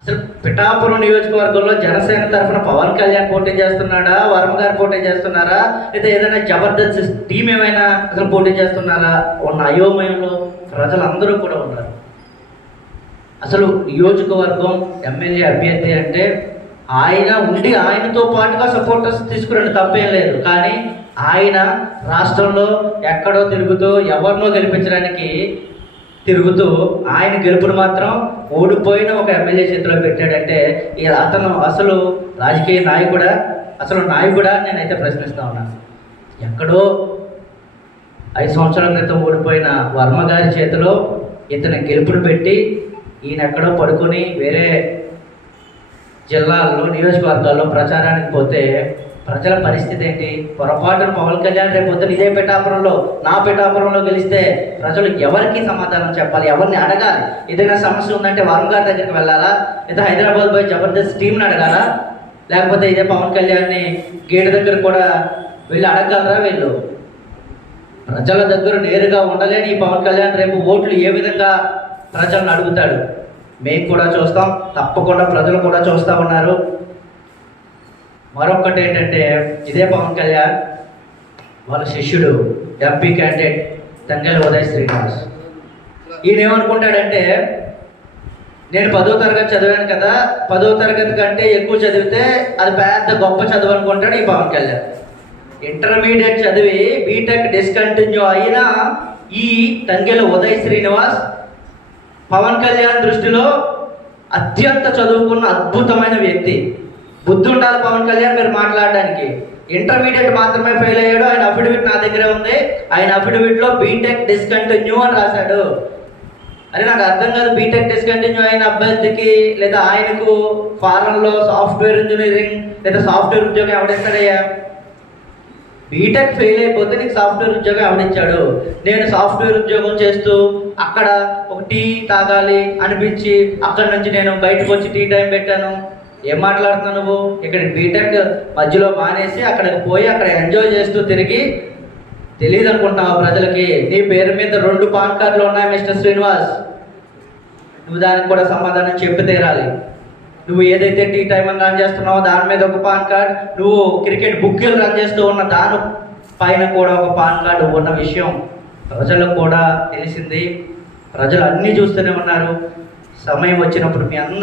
అసలు పిఠాపురం నియోజకవర్గంలో జనసేన తరఫున పవన్ కళ్యాణ్ పోటీ చేస్తున్నాడా? వర్మ గారు పోటీ చేస్తున్నారా? లేదా ఏదైనా జబర్దస్త్ టీం ఏమైనా అసలు పోటీ చేస్తున్నారా? ఉన్న అయోమయంలో ప్రజలందరూ కూడా ఉన్నారు. అసలు నియోజకవర్గం ఎమ్మెల్యే అభ్యర్థి అంటే ఆయన ఉండి ఆయనతో పాటుగా సపోర్టర్స్ తీసుకురండి తప్పేం లేదు. కానీ ఆయన రాష్ట్రంలో ఎక్కడో తిరుగుతూ ఎవరినో గెలిపించడానికి తిరుగుతూ ఆయన గెలుపును మాత్రం ఓడిపోయిన ఒక ఎమ్మెల్యే చేతిలో పెట్టాడంటే ఈ అతను అసలు రాజకీయ నాయకుడా? అసలు నాయకుడా? నేనైతే ప్రశ్నిస్తా ఉన్నాను ఎక్కడో ఐదు సంవత్సరాల క్రితం ఓడిపోయిన వర్మ గారి చేతిలో ఇతను గెలుపును పెట్టి ఈయన ఎక్కడో పడుకొని వేరే జిల్లాల్లో నియోజకవర్గాల్లో ప్రచారానికి పోతే ప్రజల పరిస్థితి ఏంటి? పొరపాటున పవన్ కళ్యాణ్ రేపు పొద్దున ఇదే పిఠాపురంలో నా పిఠాపురంలో గెలిస్తే ప్రజలు ఎవరికి సమాధానం చెప్పాలి? ఎవరిని అడగాలి? ఏదైనా సమస్య ఉందంటే వరుణ్ గారి దగ్గరికి వెళ్ళాలా? లేదా హైదరాబాద్ పోయి జబర్దస్త్ టీంని అడగాలా? లేకపోతే ఇదే పవన్ కళ్యాణ్ని గేటు దగ్గర కూడా వెళ్ళి అడగలరా వీళ్ళు? ప్రజల దగ్గర నేరుగా ఉండలేని ఈ పవన్ కళ్యాణ్ రేపు ఓట్లు ఏ విధంగా ప్రజలను అడుగుతాడు? మేము కూడా చూస్తాం. తప్పకుండా ప్రజలు కూడా చూస్తూ ఉన్నారు. మరొకటి ఏంటంటే ఇదే పవన్ కళ్యాణ్ వాళ్ళ శిష్యుడు ఎంపీ క్యాండిడేట్ తంగల్ ఉదయ్ శ్రీనివాస్. ఈయన ఏమనుకుంటాడంటే నేను పదో తరగతి చదివాను కదా పదో తరగతి కంటే ఎక్కువ చదివితే అది పెద్ద గొప్ప చదువు అనుకుంటాడు ఈ పవన్ కళ్యాణ్. ఇంటర్మీడియట్ చదివి బీటెక్ డిస్కంటిన్యూ అయినా ఈ తంగెల ఉదయ్ శ్రీనివాస్ పవన్ కళ్యాణ్ దృష్టిలో అత్యంత చదువుకున్న అద్భుతమైన వ్యక్తి. బుద్ధి ఉండాలి పవన్ కళ్యాణ్ మీరు మాట్లాడడానికి. ఇంటర్మీడియట్ మాత్రమే ఫెయిల్ అయ్యాడు. ఆయన అఫిడవిట్ నా దగ్గర ఉంది. ఆయన అఫిడవిట్లో బీటెక్ డిస్కంటిన్యూ అని రాశాడు. అరే నాకు అర్థం కాదు బీటెక్ డిస్కంటిన్యూ అయిన అభ్యర్థికి లేదా ఆయనకు ఫారెన్లో సాఫ్ట్వేర్ ఇంజనీరింగ్ లేదా సాఫ్ట్వేర్ ఉద్యోగం ఎవడిస్తాడయ్యా బీటెక్ ఫెయిల్ అయిపోతే నీకు సాఫ్ట్వేర్ ఉద్యోగం ఎవడిచ్చాడు నేను సాఫ్ట్వేర్ ఉద్యోగం చేస్తూ అక్కడ ఒక టీ తాగాలి అనిపించి అక్కడ నుంచి నేను బయటకు వచ్చి టీ టైం పెట్టాను. ఏం మాట్లాడుతున్నావు నువ్వు? ఇక్కడ బీటెక్ మధ్యలో మానేసి అక్కడికి పోయి అక్కడ ఎంజాయ్ చేస్తూ తిరిగి తెలియదు అనుకుంటున్నావు ప్రజలకి? నీ పేరు మీద రెండు పాన్ కార్డులు ఉన్నాయి మిస్టర్ శ్రీనివాస్. నువ్వు దానికి కూడా సమాధానం చెప్పి తీరాలి. నువ్వు ఏదైతే టీ టైం అని రన్ చేస్తున్నావో దాని మీద ఒక పాన్ కార్డ్ నువ్వు క్రికెట్ బుక్లు రన్ చేస్తూ ఉన్న దాని పైన కూడా ఒక పాన్ కార్డు ఉన్న విషయం ప్రజలకు కూడా తెలిసింది. ప్రజలు అన్నీ చూస్తూనే ఉన్నారు. సమయం వచ్చినప్పుడు మీ అందరి